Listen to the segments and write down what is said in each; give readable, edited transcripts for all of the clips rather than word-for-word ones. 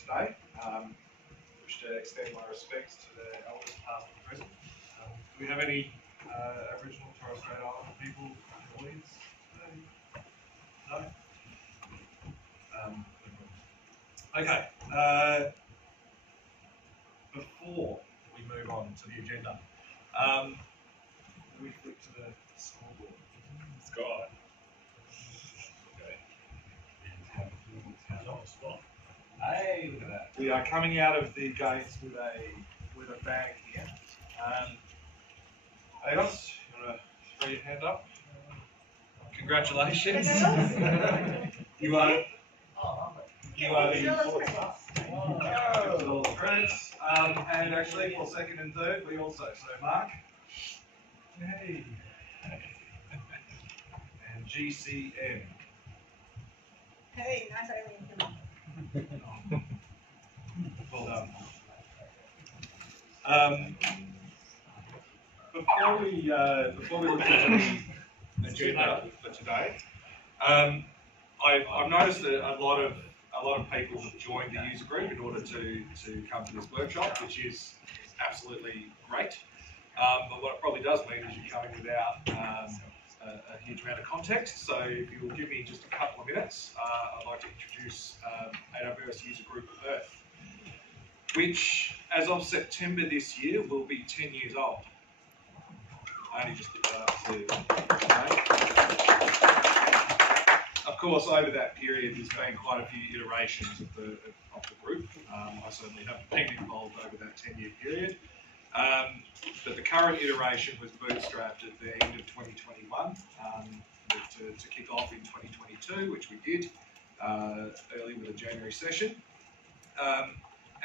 today. Wish to extend my respects to the elders past and present. Do we have any Aboriginal and Torres Strait Islander people in the audience today? No? Okay. Before we move on to the agenda, we flip to the scoreboard. Sky. Hey, look at that. We are coming out of the gates with a bag here. Agos, you want to throw your hand up? Congratulations. you are the with all the credits. And actually for second and third we also. So Mark. Hey. And GCM. Hey, nice having you. Well done. Before we look into the agenda for today, I've noticed that a lot of people have joined the user group in order to come to this workshop, which is absolutely great. But what it probably does mean is you're coming without a huge amount of context. So if you'll give me just a couple of minutes, I'd like to introduce AWS User Group Perth, which as of September this year will be 10 years old. I only just did that up to. Of course, over that period, there's been quite a few iterations of the group. I certainly haven't been involved over that 10-year period. But the current iteration was bootstrapped at the end of 2021 to kick off in 2022, which we did early with a January session.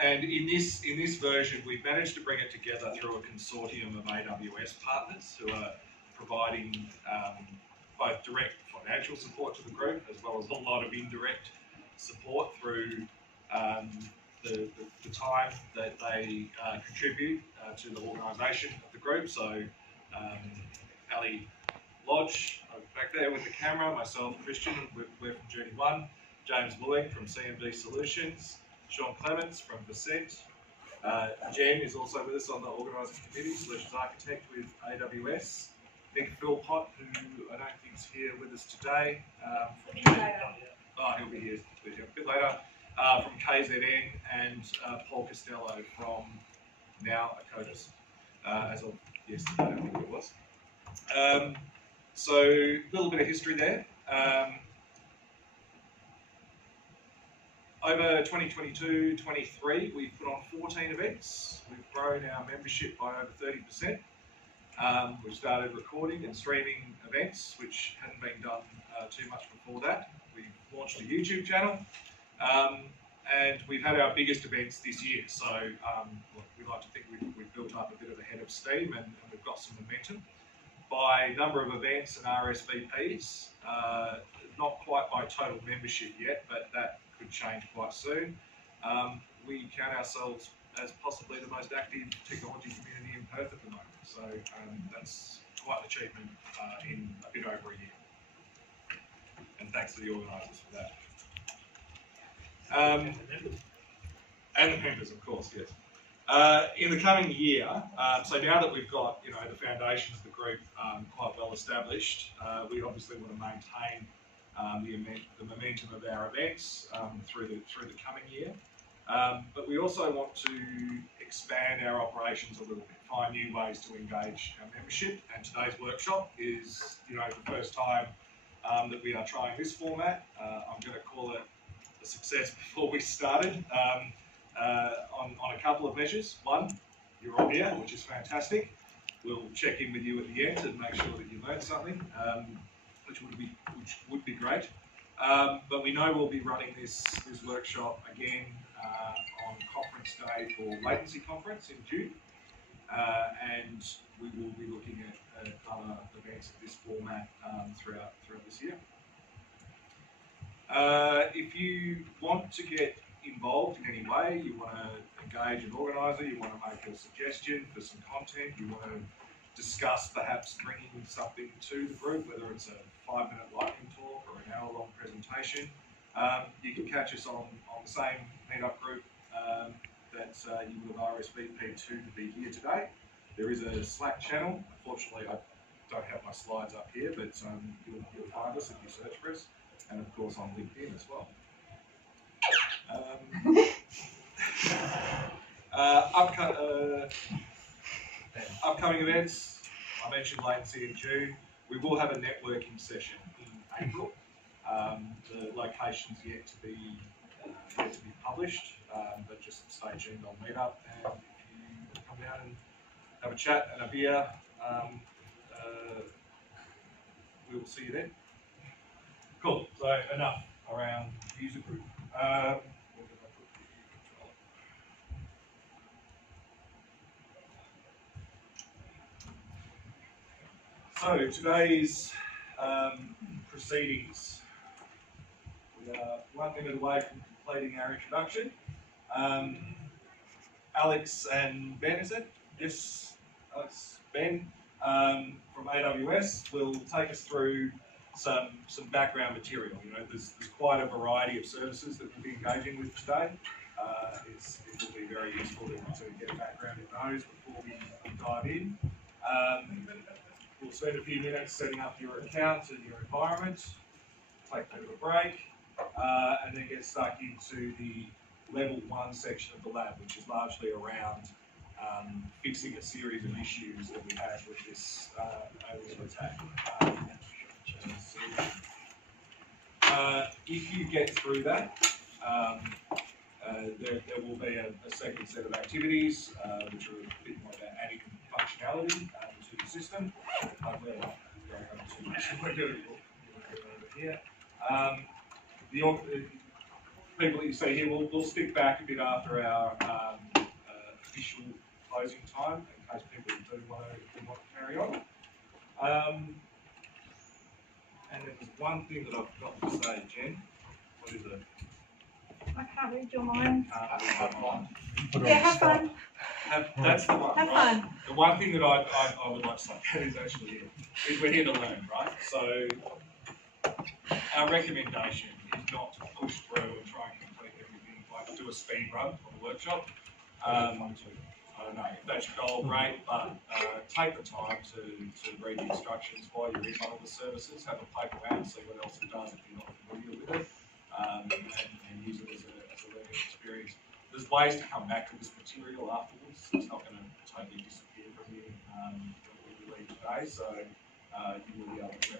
And in this version, we've managed to bring it together through a consortium of AWS partners who are providing both direct financial support to the group as well as a lot of indirect support through the time that they contribute to the organisation of the group. So Ali Lodge back there with the camera, myself, Christian, we're from Journey 1, James Lewing from CMD Solutions, Sean Clements from Percent, Jen is also with us on the organising committee, Solutions Architect with AWS, Nick Philpott, who I don't think is here with us today. He'll be here a bit later. From KZN, and Paul Costello from now Akotis, as of yesterday, I think it was. So a little bit of history there. Over 2022-23, we've put on 14 events. We've grown our membership by over 30%. We've started recording and streaming events, which hadn't been done too much before that. We've launched a YouTube channel. And we've had our biggest events this year, so we like to think we've built up a bit of a head of steam and we've got some momentum. By number of events and RSVPs, not quite by total membership yet, but that could change quite soon. We count ourselves as possibly the most active technology community in Perth at the moment, so that's quite an achievement in a bit over a year. And thanks to the organisers for that. And the members, of course, yes. In the coming year, so now that we've got the foundations of the group quite well established, we obviously want to maintain the momentum of our events through the coming year. But we also want to expand our operations a little bit, find new ways to engage our membership. And today's workshop is the first time that we are trying this format. I'm going to call it a success before we started on a couple of measures. One, you're all here, which is fantastic. We'll check in with you at the end and make sure that you learned something, which would be great. But we know we'll be running this workshop again on conference day for Latency Conference in June, and we will be looking at other events of this format throughout this year. If you want to get involved in any way, you want to engage an organiser, you want to make a suggestion for some content, you want to discuss perhaps bringing something to the group, whether it's a 5-minute lightning talk or an hour-long presentation, you can catch us on the same meetup group that you would have RSVP'd to be here today. There is a Slack channel. Unfortunately, I don't have my slides up here, but you'll find us if you search for us, and of course on LinkedIn as well. Upcoming events, I mentioned latency in June. We will have a networking session in April. The location's yet to be published, but just stay tuned on Meetup, and if you come down and have a chat and a beer, we will see you then. Cool, so enough around user group. So today's proceedings. We are 1 minute away from completing our introduction. Alex and Ben, is it? Yes, Alex, Ben from AWS will take us through some background material. You know, there's quite a variety of services that we'll be engaging with today. It will be very useful to get a background in those before we dive in. We'll spend a few minutes setting up your account and your environment, take a bit of a break, and then get stuck into the level 1 section of the lab, which is largely around fixing a series of issues that we have with this alien attack. If you get through that, there will be a second set of activities, which are a bit more about adding functionality to the system. Hopefully, I'm going over too much. We're doing it over here. The people that you see here, we'll stick back a bit after our official closing time in case people do want to carry on. And there's one thing that I've got to say, Jen. What is it? I can't read your mind. Have fun. Yeah, have fun. That's the one. Have right? fun. The one thing that I would like to say is actually here, is we're here to learn, right? So our recommendation is not to push through and try and complete everything, like do a speed run on the workshop. I don't know if that's your goal, great, but take the time to read the instructions while you're in one of the services, have a poke around, see what else it does if you're not familiar with it, and use it as a learning experience. There's ways to come back to this material afterwards. It's not going to totally disappear from you when we leave today, so you will be able to